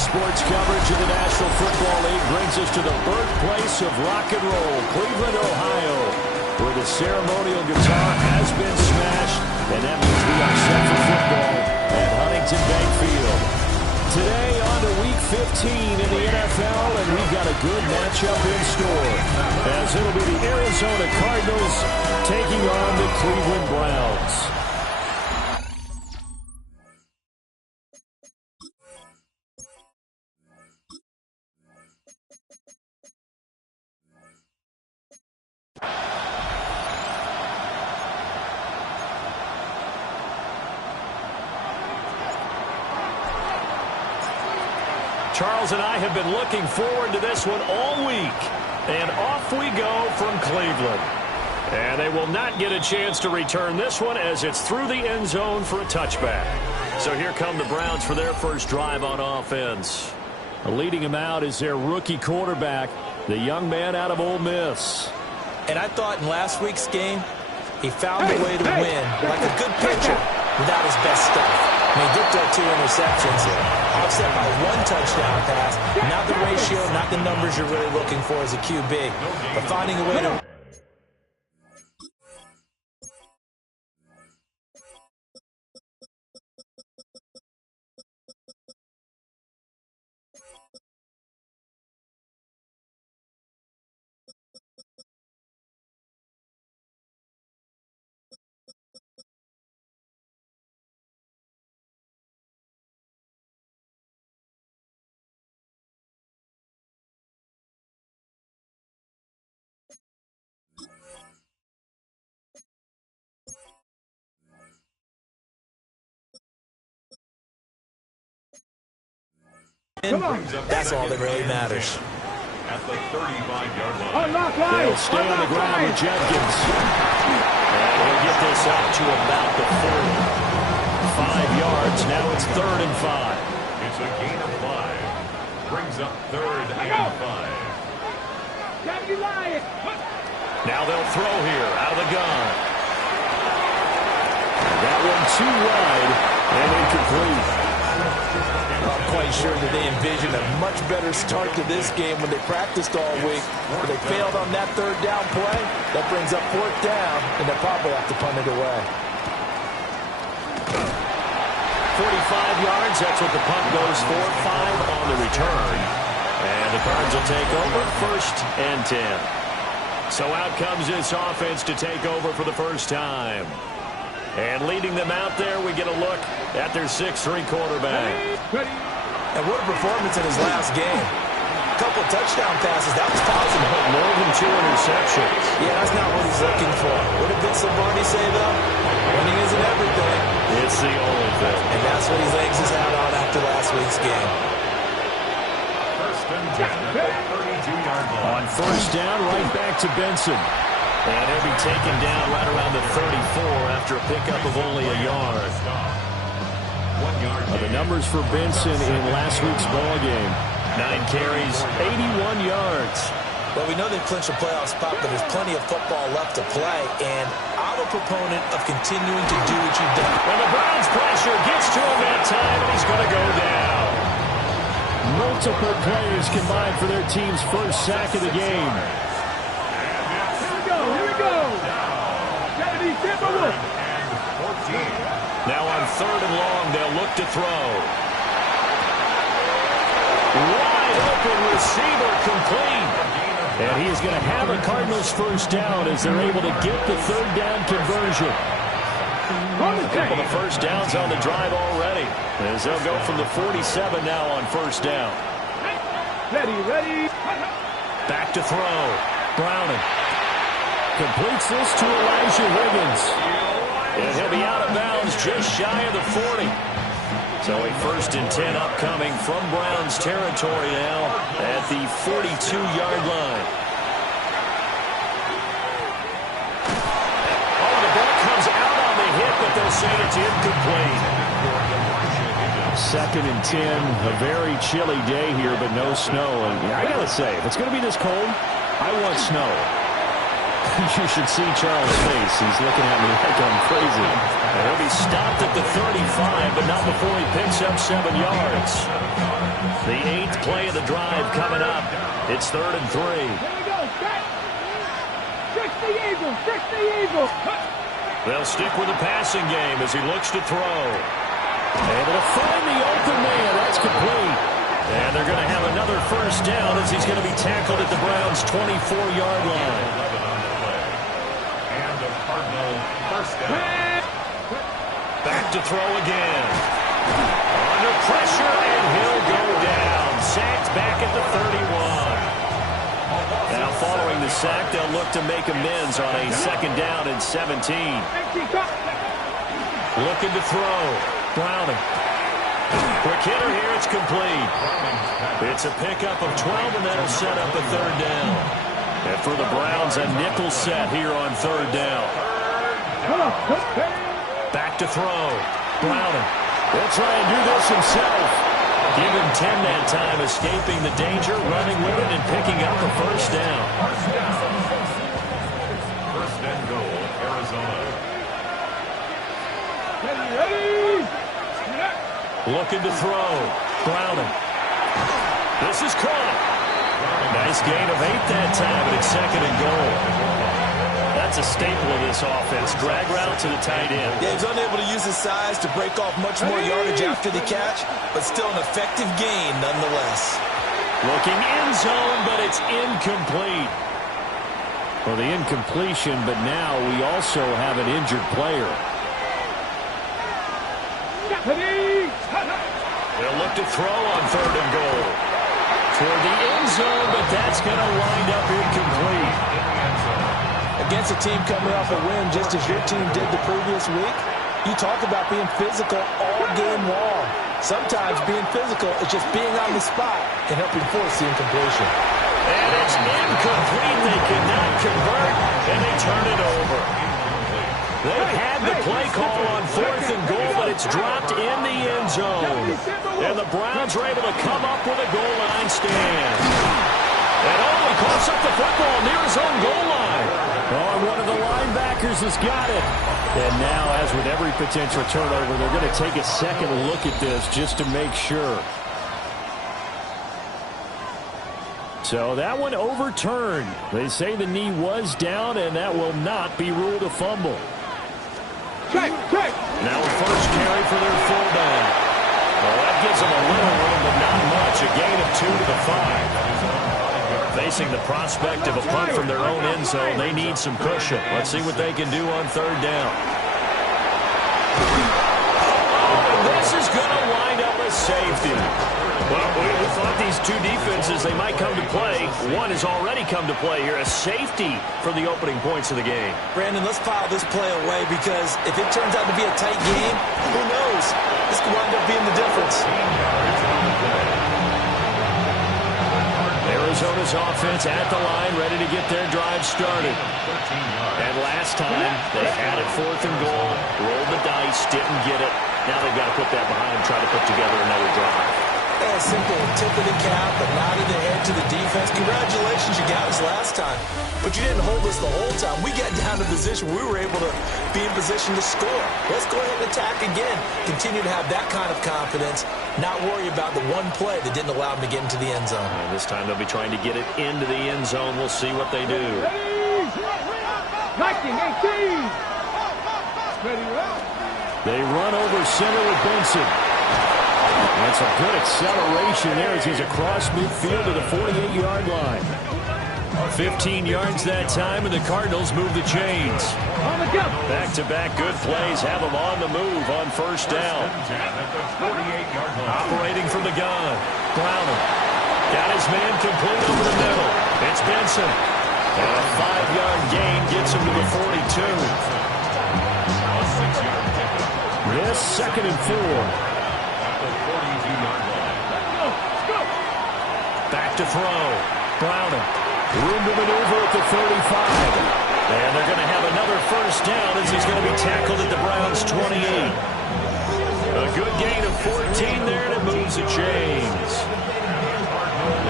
Sports coverage of the National Football League brings us to the birthplace of rock and roll, Cleveland, Ohio, where the ceremonial guitar has been smashed, and that means we are set for football at Huntington Bank Field. Today on to Week 15 in the NFL, and we've got a good matchup in store, as it'll be the Arizona Cardinals taking on the Cleveland Browns. Charles and I have been looking forward to this one all week. And off we go from Cleveland. And they will not get a chance to return this one as it's through the end zone for a touchback. So here come the Browns for their first drive on offense. Leading him out is their rookie quarterback, the young man out of Ole Miss. And I thought in last week's game, he found a way to win like a good pitcher without his best stuff. He did throw 2 interceptions, offset by 1 touchdown pass. Not the ratio, not the numbers you're really looking for as a QB, but finding a way to... That's all that really matters. At the 35-yard line. They'll stay on the ground with Jenkins. And he'll get this out to about the 40. 5 yards. Now it's 3rd and 5. It's a gain of 5. Brings up 3rd and 5. Now they'll throw here out of the gun. That one too wide and incomplete. I'm quite sure that they envisioned a much better start to this game when they practiced all week. But they failed on that 3rd down play. That brings up 4th down, and they'll probably have to punt it away. 45 yards, that's what the punt goes for. 5 on the return. And the Cards will take over 1st and 10. So out comes this offense to take over for the first time. And leading them out there, we get a look at their 6'3" quarterback. And what a performance in his last game. A couple touchdown passes, that was positive. But more than 2 interceptions. Yeah, that's not what he's looking for. What did Vince Lombardi say, though? Winning isn't everything. It's the only thing. And that's what he hangs his hat on after last week's game. 1st and 10 at the 32-yard line. On 1st down, right back to Benson. And he'll be taken down right around the 34 after a pickup of only a yard. 1 yard. The numbers for Benson in last week's ball game. 9 carries, 81 yards. Well, we know they've clinched a playoff spot, but there's plenty of football left to play, and I'm a proponent of continuing to do what you've done. And the Browns pressure gets to him that time, and he's going to go down. Multiple players combined for their team's first sack of the game. Now on 3rd and long, they'll look to throw. Wide open receiver complete. And he is going to have a Cardinals first down as they're able to get the 3rd down conversion. A couple of first downs on the drive already, as they'll go from the 47 now on 1st down. Ready. Back to throw. Browning completes this to Elijah Higgins. And he'll be out of bounds just shy of the 40. So a 1st and 10 upcoming from Browns territory now at the 42-yard line. Oh, the ball comes out on the hit, but they'll say it's incomplete. 2nd and 10, a very chilly day here, but no snow. And I got to say, if it's going to be this cold, I want snow. You should see Charles' face. He's looking at me like I'm crazy. And he'll be stopped at the 35, but not before he picks up 7 yards. The 8th play of the drive coming up. It's 3rd and 3. Here we go. Set. Trick the Eagle. Trick the Eagle. They'll stick with the passing game as he looks to throw. Able to find the open man. That's complete. And they're going to have another first down as he's going to be tackled at the Browns' 24-yard line. And the Cardinal first down. Back to throw again. Under pressure, and he'll go down. Sacked back at the 31. Now following the sack, they'll look to make amends on a 2nd down and 17. Looking to throw. Browning. Quick hitter here, it's complete. It's a pickup of 12, and that'll set up a 3rd down. And for the Browns, a nickel set here on 3rd down. Back to throw. Browning. He'll try and do this himself. Give him 10 that time, escaping the danger, running with it, and picking up a 1st down. First and goal, Arizona. Ready. Looking to throw. Browning. This is caught. Nice gain of 8 that time, and it's 2nd and goal. That's a staple of this offense. Drag route to the tight end. Yeah, he's unable to use his size to break off much more yardage after the catch, but still an effective gain nonetheless. Looking end zone, but it's incomplete. Well, the incompletion, but now we also have an injured player. They'll look to throw on 3rd and goal. Toward the end zone, but that's going to wind up incomplete. Against a team coming off a win just as your team did the previous week, you talk about being physical all game long. Sometimes being physical is just being on the spot and helping force the incompletion. And it's incomplete. They cannot convert, and they turn it over. They had the play call on 4th and goal, but it's dropped in the end zone. And the Browns are able to come up with a goal line stand. And he coughs up the football near his own goal line. Oh, and one of the linebackers has got it. And now, as with every potential turnover, they're going to take a second look at this just to make sure. So that one overturned. They say the knee was down, and that will not be ruled a fumble. Check. Now a first carry for their fullback. Well, that gives them a little room, but not much. A gain of 2 to the 5. Facing the prospect of a punt from their own end zone, they need some cushion. Let's see what they can do on 3rd down. Oh, and this is going to wind up a safety. Well, we thought these two defenses, they might come to play. One has already come to play here, a safety for the opening points of the game. Brandon, let's file this play away because if it turns out to be a tight game, who knows? This could wind up being the difference. Arizona's offense at the line, ready to get their drive started. And last time, they had it 4th and goal, rolled the dice, didn't get it. Now they've got to put that behind them, try to put together another drive. A simple tip of the cap, but nodded ahead to the defense. Congratulations, you got us last time. But you didn't hold us the whole time. We got down to position where we were able to be in position to score. Let's go ahead and attack again. Continue to have that kind of confidence, not worry about the one play that didn't allow them to get into the end zone. And this time they'll be trying to get it into the end zone. We'll see what they do. Tracking 18. Ready, They run over center with Benson. That's a good acceleration there as he's across midfield to the 48-yard line. 15 yards that time, and the Cardinals move the chains. Back-to-back good plays have them on the move on 1st down. Operating from the gun. Browning. Got his man complete over the middle. It's Benson. And a 5-yard gain gets him to the 42. This 2nd and 4. Back to throw. Browning. Room to maneuver at the 35. And they're going to have another first down as he's going to be tackled at the Browns' 28. A good gain of 14 there, and it moves the chains.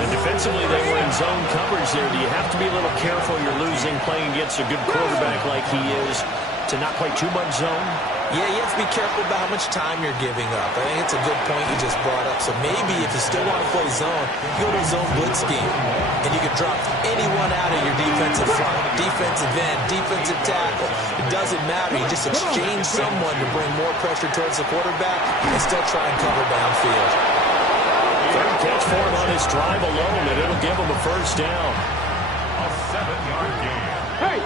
And defensive Defensively, they were in zone coverage there. Do you have to be a little careful you're losing playing against a good quarterback like he is to not play too much zone? Yeah, you have to be careful about how much time you're giving up. I think it's a good point you just brought up. So maybe if you still want to play zone, you go to zone blitz scheme. And you can drop anyone out of your defensive front. Defensive end, defensive tackle. It doesn't matter. You just exchange someone to bring more pressure towards the quarterback and still try and cover downfield. Third catch for him on his drive alone, and it'll give him a first down. A 7-yard gain. Hey,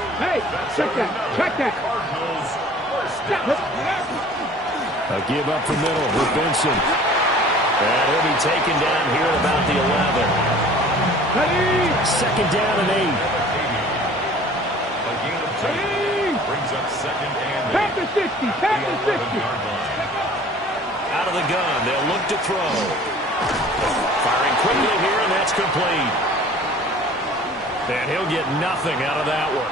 check that. Cardinals first down. A give up the middle with Benson. And he'll be taken down here at about the 11. Ready? Second down and 8. A gain of 10 brings up second and 8. Tap the 60. Tap the 60. 11-yard line. Out of the gun, they'll look to throw. Firing quickly here, and that's complete. And he'll get nothing out of that one.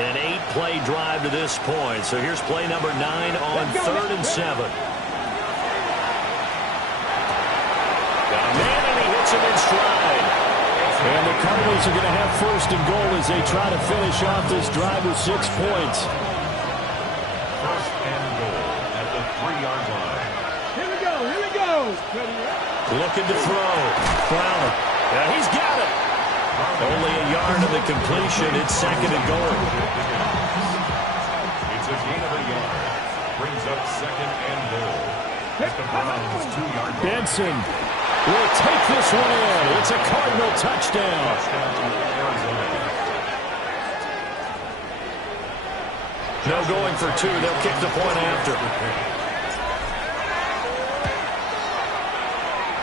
An 8-play drive to this point. So here's play number 9 on 3rd and 7. Got a man, and he hits him in stride. And the Cardinals are going to have first and goal as they try to finish off this drive with 6 points. First and goal at the 3-yard line. Here we go. Ready? Looking to throw. Browner. He's got it. Only a yard of the completion. It's second and goal. It's a gain of a yard. Brings up second and goal. At the Browns' 2-yard line. Benson will take this one in. It's a Cardinal touchdown. Touchdown to Arizona. No going for 2. They'll kick the point after.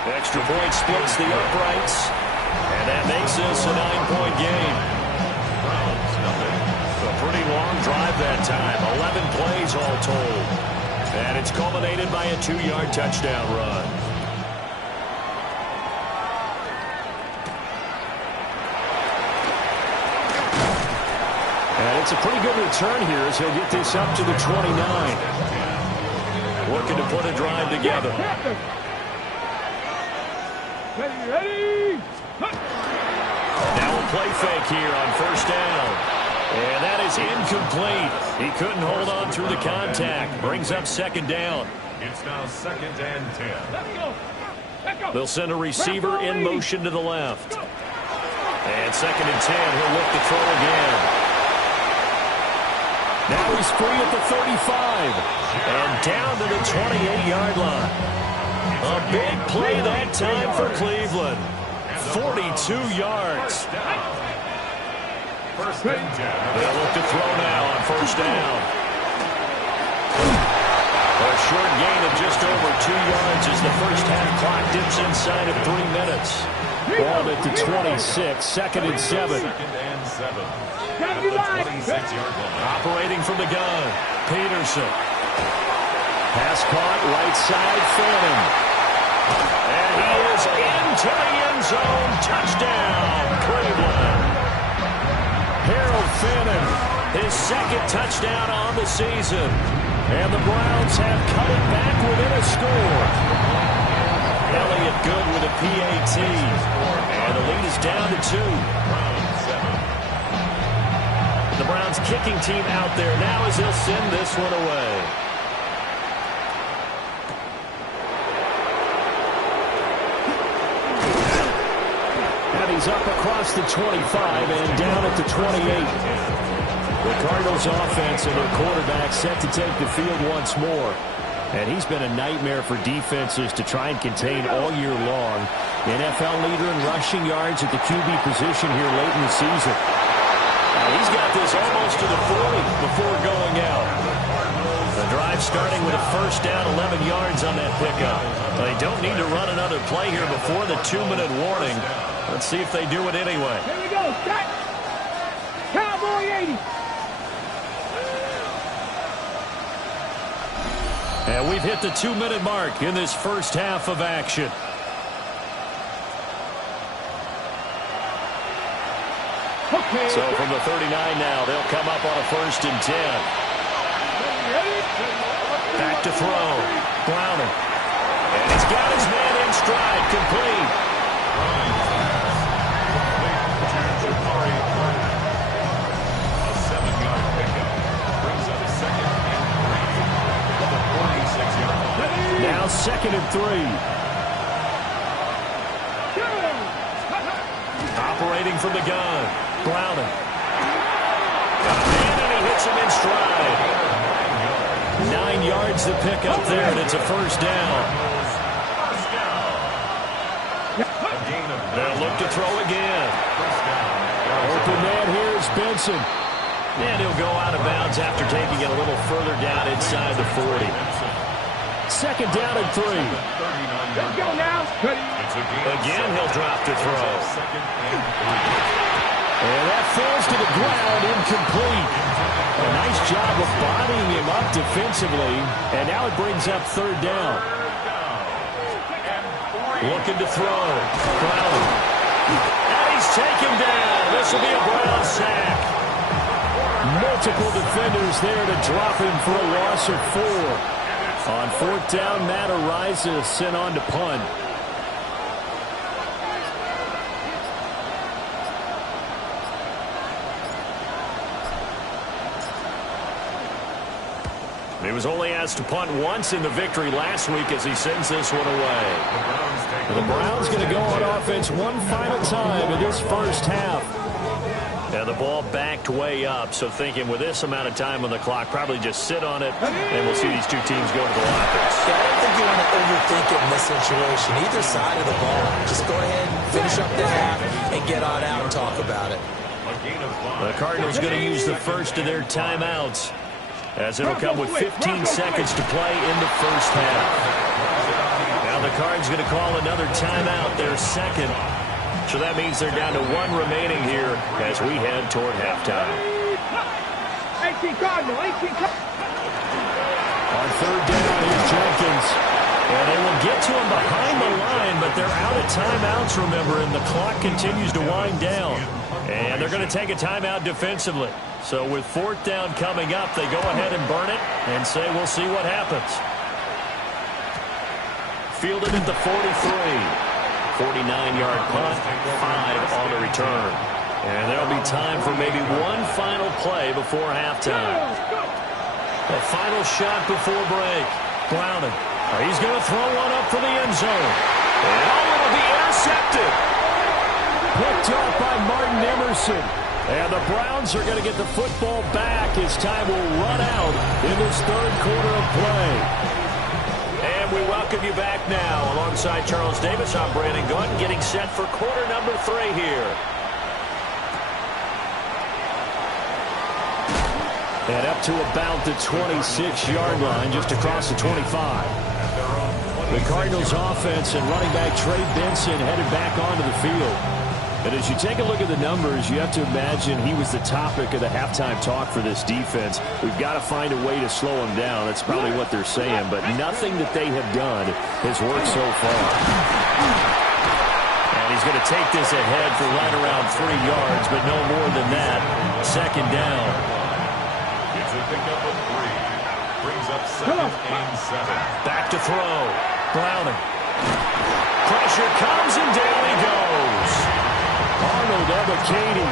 Extra point splits the uprights. And that makes this a 9-point game. Browns nothing. A pretty long drive that time. 11 plays all told. And it's culminated by a 2-yard touchdown run. And it's a pretty good return here as he'll get this up to the 29. Looking to put a drive together. Ready? Now a play fake here on first down. And that is incomplete. He couldn't hold on through the contact. Brings up second down. It's now second and 10. Let's go. They'll send a receiver in motion to the left. And second and 10, he'll look to throw again. Now he's free at the 35. And down to the 28-yard line. A big play that time for Cleveland. 42 yards. First and 10. They'll look to throw now on first down. A short gain of just over 2 yards as the first half clock dips inside of 3 minutes. Ball at the 26, second and 7. Second and 7. At the 26-yard line. Operating from the gun, Peterson. Pass caught, right side, Fanning. And he is into the end zone. Touchdown, Cleveland. Harold Fanning, his second touchdown on the season. And the Browns have cut it back within a score. Elliott good with a PAT. And the lead is down to 2. The Browns kicking team out there now as they'll send this one away. And he's up across the 25 and down at the 28. The Cardinals offense and their quarterback set to take the field once more. And he's been a nightmare for defenses to try and contain all year long. NFL leader in rushing yards at the QB position here late in the season. He's got this almost to the 40 before going out. The drive starting with a first down, 11 yards on that pickup. They don't need to run another play here before the 2-minute warning. Let's see if they do it anyway. Here we go. Set. Cowboy 80. And we've hit the 2-minute mark in this first half of action. Okay. So from the 39 now, they'll come up on a first and 10. Back to throw. Browner. And he's got his man in stride, complete. Now 2nd and 3. Operating from the gun. Browning. Got a man, and he hits him in stride. 9 yards to pick up there, and it's a first down. They'll look to throw again. Open man here is Benson. And he'll go out of bounds after taking it a little further down inside the 40. 2nd down and 3. Let's go now. Again, he'll drop to throw. And that falls to the ground, incomplete. A nice job of bodying him up defensively. And now it brings up 3rd down. Looking to throw. Browning. And he's taken down. This will be a Brown sack. Multiple defenders there to drop him for a loss of 4. On 4th down, Matt Araiza sent on to punt. He was only asked to punt once in the victory last week as he sends this one away. The Browns going to go on offense one final time in this first half. And the ball backed way up, so thinking with this amount of time on the clock, probably just sit on it, and we'll see these two teams go to the lockers. Yeah, I don't think you want to overthink it in this situation. Either side of the ball. Just go ahead, finish up the half, and get on out and talk about it. The Cardinals going to use the first of their timeouts, as it'll come with 15 seconds to play in the first half. Now the Cards going to call another timeout, their second. So that means they're down to 1 remaining here as we head toward halftime. 18 Cardinal, 18 Cardinal. On 3rd down, here's Jenkins. And they will get to him behind the line, but they're out of timeouts, remember, and the clock continues to wind down. And they're going to take a timeout defensively. So with 4th down coming up, they go ahead and burn it and say we'll see what happens. Fielded at the 43. 49-yard punt, 5 on the return. And there'll be time for maybe one final play before halftime. A final shot before break. Browning. He's going to throw one up for the end zone. And it'll be intercepted. Picked off by Martin Emerson. And the Browns are going to get the football back as time will run out in this 3rd quarter of play. And we welcome you back now. Alongside Charles Davis, I'm Brandon Gaudin, getting set for quarter number 3 here. And up to about the 26-yard line, just across the 25. The Cardinals offense and running back Trey Benson headed back onto the field. And as you take a look at the numbers, you have to imagine he was the topic of the halftime talk for this defense. We've got to find a way to slow him down. That's probably what they're saying. But nothing that they have done has worked so far. And he's going to take this ahead for right around 3 yards, but no more than that. 2nd down. It's a pickup of 3. Brings up 2nd and 7. Back to throw. Browning. Pressure comes and down he goes. Arnold Ebiketie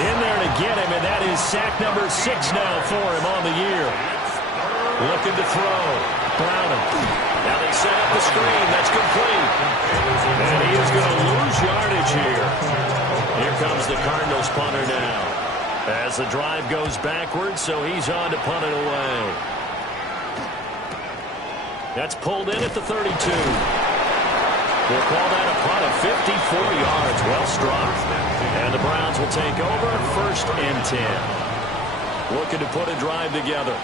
in there to get him, and that is sack number 6 now for him on the year. Looking to throw. Browning. Now they set up the screen. That's complete. And he is going to lose yardage here. Here comes the Cardinals punter now. As the drive goes backwards, so he's on to punt it away. That's pulled in at the 32. We'll call that a punt of 54 yards. Well struck. And the Browns will take over 1st and 10. Looking to put a drive together.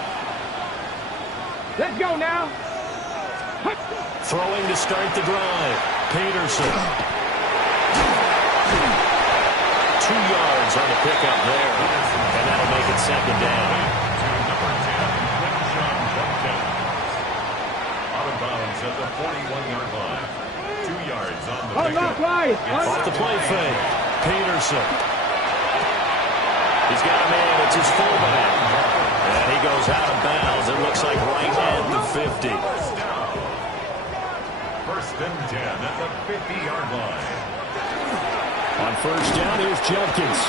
Let's go now. Throwing to start the drive. Peterson. 2 yards on the pickup there. And that'll make it 2nd down. Number 10, Quinshon Judkins. Out of bounds at the 41-yard line. 2 yards on the pickup. Off the play fake. Peterson. He's got a man. It's his fullback. And he goes out of bounds. It looks like right at the 50. 1st and 10 at the 50-yard line. On 1st down, here's Jenkins.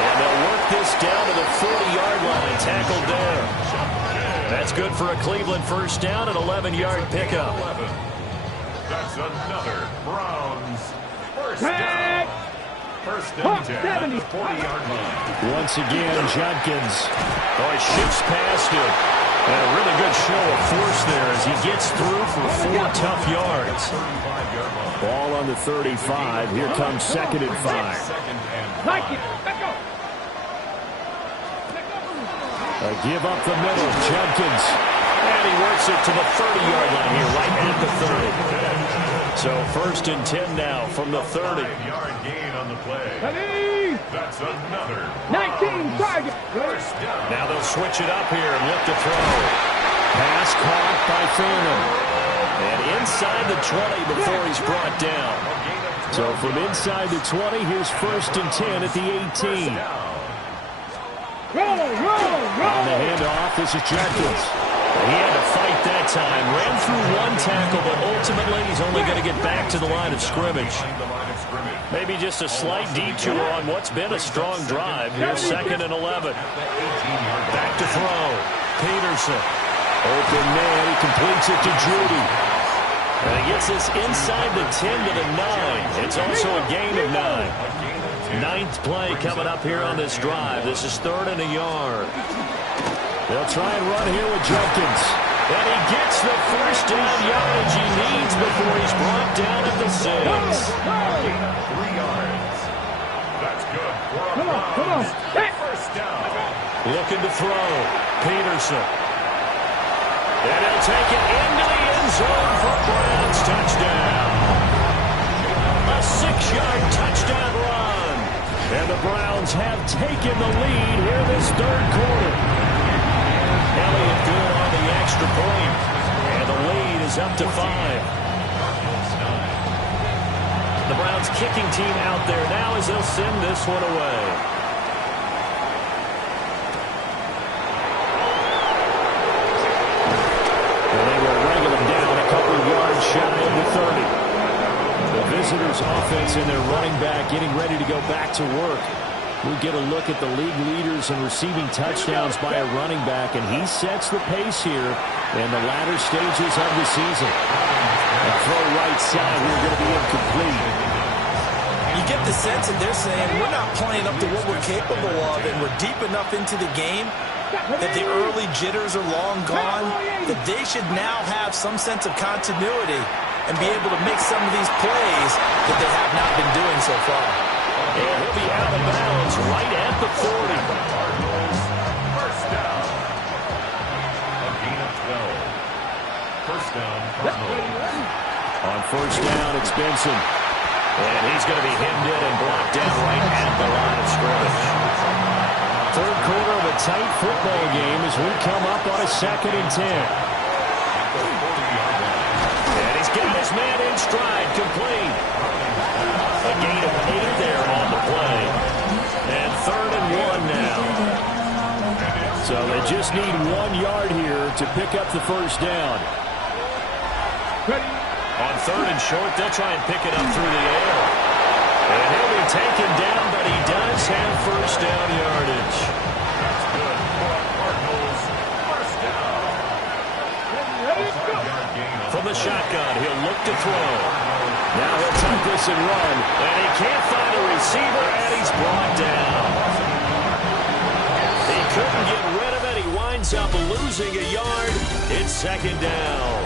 And they'll work this down to the 40-yard line. Tackled there. That's good for a Cleveland first down, an 11-yard pickup. 11. That's another Browns first down. First and 10 at the 40-yard line. Once again, Judkins. Oh, he shifts past him. And a really good show of force there as he gets through for 4 tough yards. Ball on the 35. Here comes 2nd and 5. A give up the middle, Judkins. And he works it to the 30-yard line here, right at the 30. So 1st and 10 now from the 30. 5-yard gain on the play. That's another 19 target. first down. Now they'll switch it up here and look to throw. Pass caught by Phantom. And inside the 20 before he's brought down. So from inside the 20, here's 1st and 10 at the 18. On the handoff, this is Judkins. He had to fight that time. Ran through 1 tackle, but ultimately he's only going to get back to the line of scrimmage. Maybe just a slight detour on what's been a strong drive. Here's 2nd and 11. Back to throw. Peterson. Open man. He completes it to Judy. And he gets this inside the 10 to the 9. It's also a gain of 9. 9th play coming up here on this drive. This is 3rd and a yard. They'll try and run here with Judkins. And he gets the first down yardage he needs before he's brought down at the 6. 3 yards. That's good for a Browns first down. Looking to throw. Peterson. And he'll take it into the end zone for a Browns touchdown. A 6-yard touchdown run. And the Browns have taken the lead here this 3rd quarter. Elliott good on the extra point. And the lead is up to 5. The Browns kicking team out there now as they'll send this one away. And they will wrangle him down a couple of yards shy of the 30. The visitors' offense and their running back getting ready to go back to work. We get a look at the league leaders in receiving touchdowns by a running back, and he sets the pace here in the latter stages of the season. A throw right side here going to be incomplete. You get the sense that they're saying we're not playing up to what we're capable of, and we're deep enough into the game that the early jitters are long gone, that they should now have some sense of continuity and be able to make some of these plays that they have not been doing so far. And he'll be out of bounds right at the 40. First down. A gain of 12. First down, Cardinals. On first down, it's Benson. And he's going to be hemmed in and blocked down right at the line of scrimmage. 3rd quarter of a tight football game as we come up on a 2nd and 10. And he's got his man in stride, complete. A gain of 8 there on the play. And 3rd and 1 now. So they just need 1 yard here to pick up the first down. On 3rd and short, they'll try and pick it up through the air. And he'll be taken down, but he does have first down yardage. That's good for Cardinals. First down. From the shotgun, he'll look to throw. Now he'll tuck this and run. And he can't find a receiver, and he's brought down. He couldn't get rid of it. He winds up losing a yard. It's 2nd down.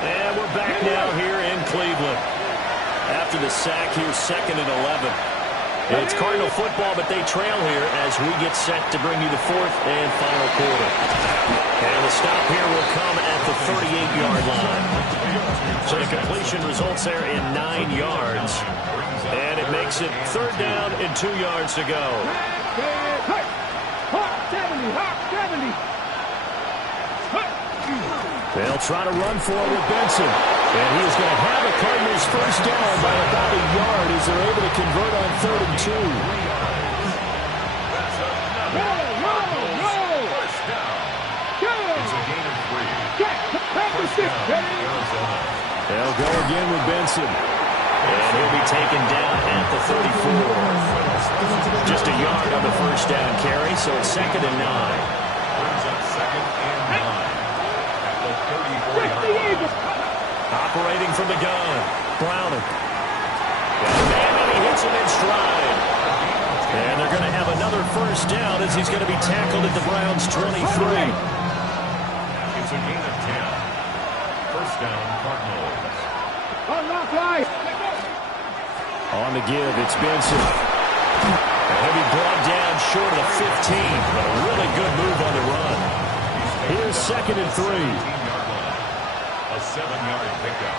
And we're back now here in Cleveland. After the sack, here's 2nd and 11. It's Cardinal football, but they trail here as we get set to bring you the 4th and final quarter. And the stop here will come at the 38-yard line. So the completion results there in 9 yards. And it makes it 3rd down and 2 yards to go. They'll try to run for it with Benson. And he is going to have a Cardinals first down by about a yard as they're able to convert on 3rd and 2. They'll go again with Benson. And he'll be taken down at the 34. Just a yard on the first down carry, so it's 2nd and 9. Brings up 2nd Operating from the gun. Browning. And he hits him in stride. And they're going to have another first down as he's going to be tackled at the Browns' 23. It's a gain of 10. First down, Cardinals. On the give, it's Benson. And he'll be brought down short of the 15, but a really good move on the run. Here's 2nd and 3. A 7-yard pickup.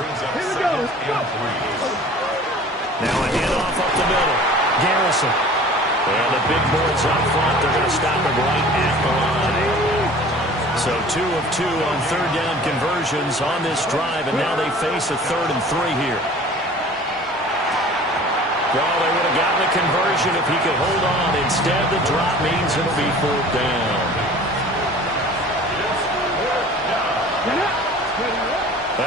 Brings up 2nd and 3. Now a handoff up the middle. Garrison. And the big boys up front, they're going to stop him right at the line. So 2 of 2 on third down conversions on this drive, and now they face a 3rd and 3 here. Well, they would have gotten a conversion if he could hold on. Instead, the drop means it'll be 4th down.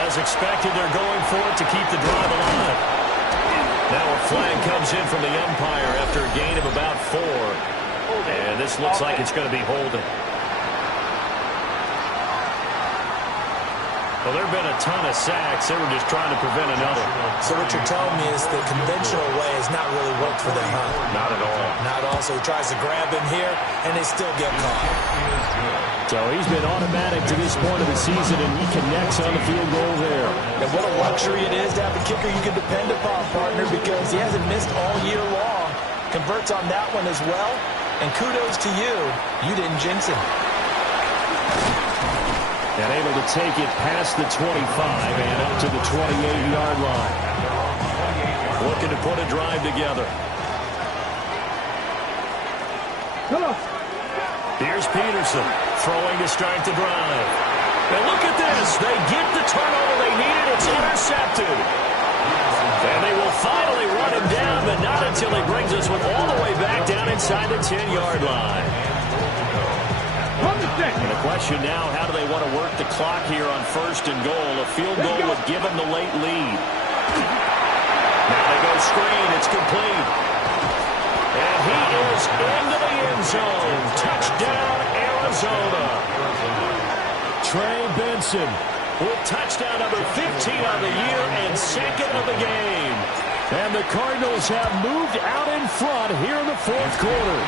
As expected, they're going for it to keep the drive alive. Now a flag comes in from the umpire after a gain of about 4. And this looks like it's going to be holding. Well, there have been a ton of sacks. They were just trying to prevent another. So what you're telling me is the conventional way has not really worked for them, huh? Not at all. Not at all. So he tries to grab him here, and they still get caught. So he's been automatic to this point of the season, and he connects on the field goal there. And what a luxury it is to have a kicker you can depend upon, partner, because he hasn't missed all year long. Converts on that one as well. And kudos to you. You didn't jinx him. And able to take it past the 25 and up to the 28-yard line. Looking to put a drive together. Here's Peterson throwing to start the drive. And look at this. They get the turnover they needed. It's intercepted. And they will finally run him down, but not until he brings us all the way back down inside the 10-yard line. And the question now, how do they want to work the clock here on 1st and goal? A field goal would give them the late lead. Now they go screen. It's complete. And he is into the end zone. Touchdown, Arizona. Trey Benson with touchdown number 15 on the year and 2nd of the game. And the Cardinals have moved out in front here in the 4th quarter.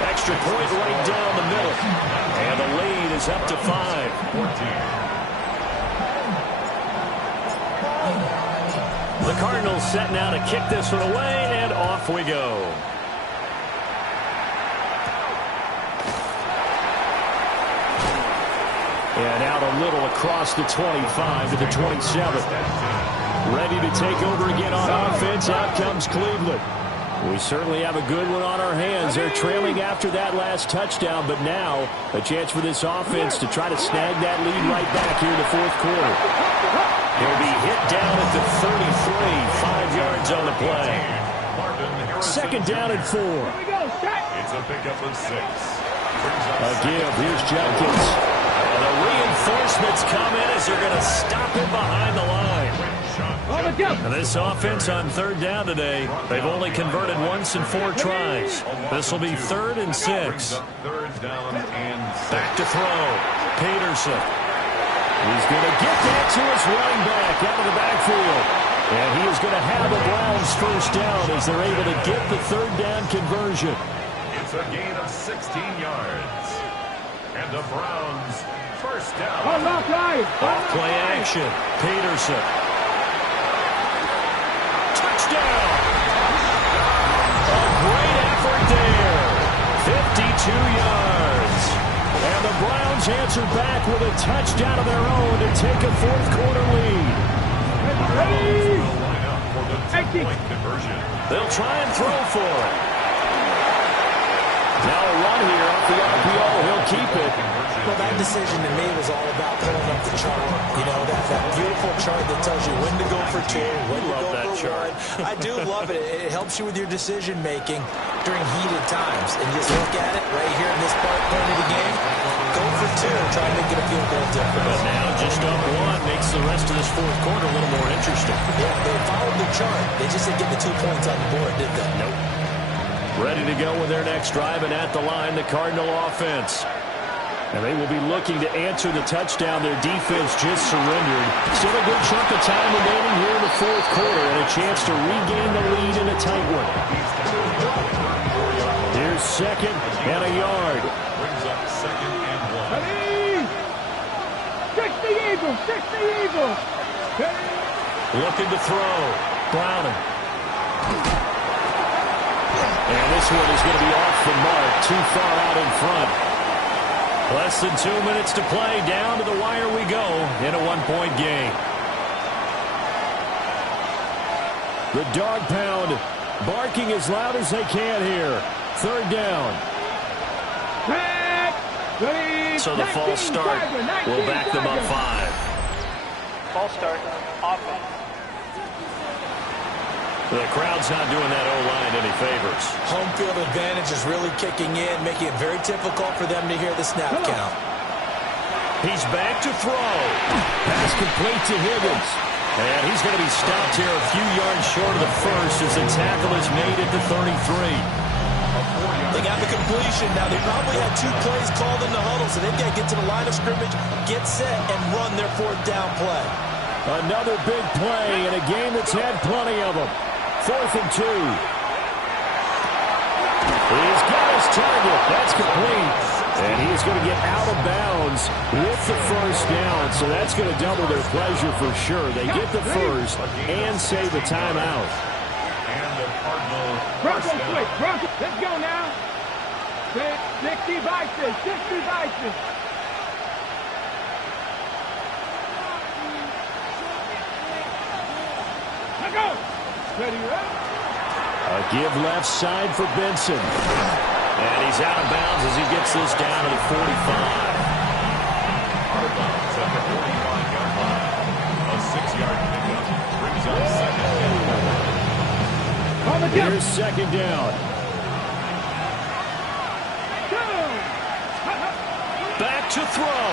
Extra point right down the middle. And the lead is up to 5. The Cardinals set now to kick this one away, and off we go. And out a little across the 25 to the 27. Ready to take over again on offense. Out comes Cleveland. We certainly have a good one on our hands. They're trailing after that last touchdown, but now a chance for this offense to try to snag that lead right back here in the 4th quarter. He'll be hit down at the 33, 5 yards on the play. 2nd down and 4. It's a pickup of 6. A give. Here's Jenkins. And the reinforcements come in as they're going to stop him behind the line. And this offense on 3rd down today, they've only converted once in 4 tries. This will be 3rd and 6. 3rd down and 6. Back to throw. Peterson. He's going to get that to his running back out of the backfield. And he is going to have the Browns first down as they're able to get the 3rd down conversion. It's a gain of 16 yards. And the Browns first down. Off play action. Peterson. Touchdown! A great effort there. 52 yards. And the Browns answer back with a touchdown of their own to take a 4th quarter lead. They'll try and throw for it. Now a run here off the RPO. He'll keep it. Well, that decision to me was all about pulling up the chart. You know, that beautiful chart that tells you when to go for 2, when to go for 1. I do love it. It helps you with your decision-making during heated times. And just look at it right here in this point of the game. Go for 2 and try to make it a field goal difference. But now just up 1 makes the rest of this 4th quarter a little more interesting. Yeah, they followed the chart. They just didn't get the 2 points on the board, did they? Nope. Ready to go with their next drive, and at the line, the Cardinal offense. And they will be looking to answer the touchdown their defense just surrendered. Still a good chunk of time remaining here in the fourth quarter and a chance to regain the lead in a tight one. Here's second and a yard. Brings up second and 1. 60 Eagles, 60 Eagles. Looking to throw. Browning. And this one is going to be off the mark, too far out in front. Less than 2 minutes to play. Down to the wire we go in a one-point game. The dog pound barking as loud as they can here. Third down. So the false start will back them up 5. False start, offense. The crowd's not doing that O-line any favors. Home field advantage is really kicking in, making it very difficult for them to hear the snap count. He's back to throw. Pass complete to Higgins. And he's going to be stopped here a few yards short of the first as the tackle is made at the 33. They got the completion. Now, they probably had 2 plays called in the huddle, so they've got to get to the line of scrimmage, get set, and run their fourth down play. Another big play in a game that's had plenty of them. 4th and 2. He's got his target. That's complete. And he's going to get out of bounds with the first down. So that's going to double their pleasure for sure. They get the first and save a timeout. And the Cardinal Bronco first down. switch, Bronco. Let's go now. 60 vices, 60 vices. Let's go. Ready, A give left side for Benson. And he's out of bounds as he gets this down to the 45. Out of bounds at the 45-yard line. A 6-yard pickup brings up second and 1. Here's second down. Back to throw.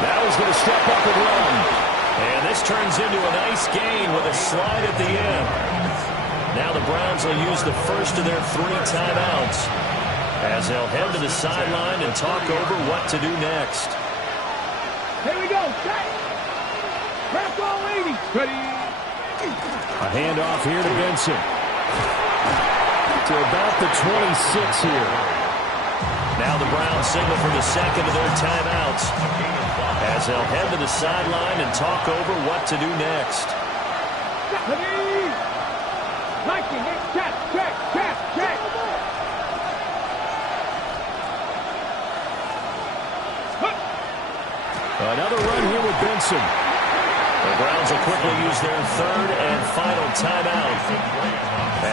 Now he's going to step up and run. And this turns into a nice gain with a slide at the end. Now the Browns will use the first of their 3 timeouts as they'll head to the sideline and talk over what to do next. Here we go. Set. Press all 80. Ready. A handoff here to Benson. To about the 26 here. Now the Browns signal for the second of their timeouts as they'll head to the sideline and talk over what to do next. Ready. Liking it. Check, check, check, check. Another run here with Benson. The Browns will quickly use their third and final timeout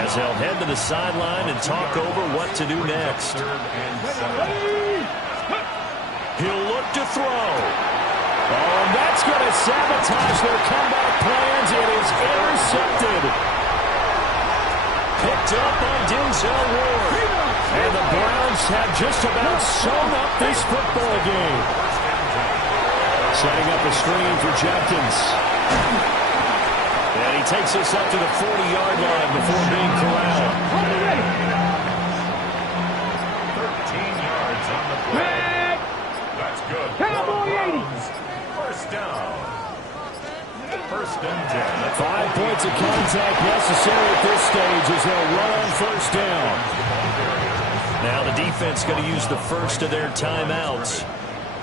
as they'll head to the sideline and talk over what to do next. He'll look to throw. Oh, and that's going to sabotage their comeback plans. It is intercepted. Picked up by Denzel Ward. And the Browns have just about sewn up this football game. Setting up a screen for Jenkins. And he takes this up to the 40-yard line before being corralled. 13 yards on the play. That's good. Cowboy 80. First down. First and 10. 5 points of contact necessary at this stage as they'll run on first down. Now the defense going to use the first of their timeouts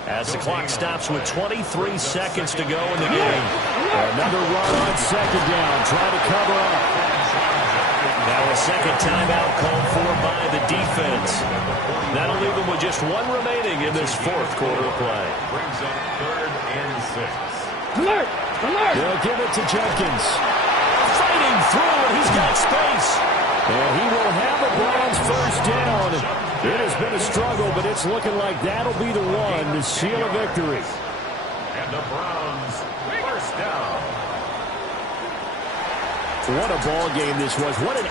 as the clock stops with 23 seconds to go in the game. Another run on second down, trying to cover up. Now a second timeout called for by the defense. That'll leave them with just 1 remaining in this fourth quarter play. Brings up third and 6. Alert! Alert! They'll give it to Jenkins. Fighting through, and he's got space. And he will have the Browns first down. It has been a struggle, but it's looking like that'll be the one to seal a victory. And the Browns first down. What a ball game this was. What an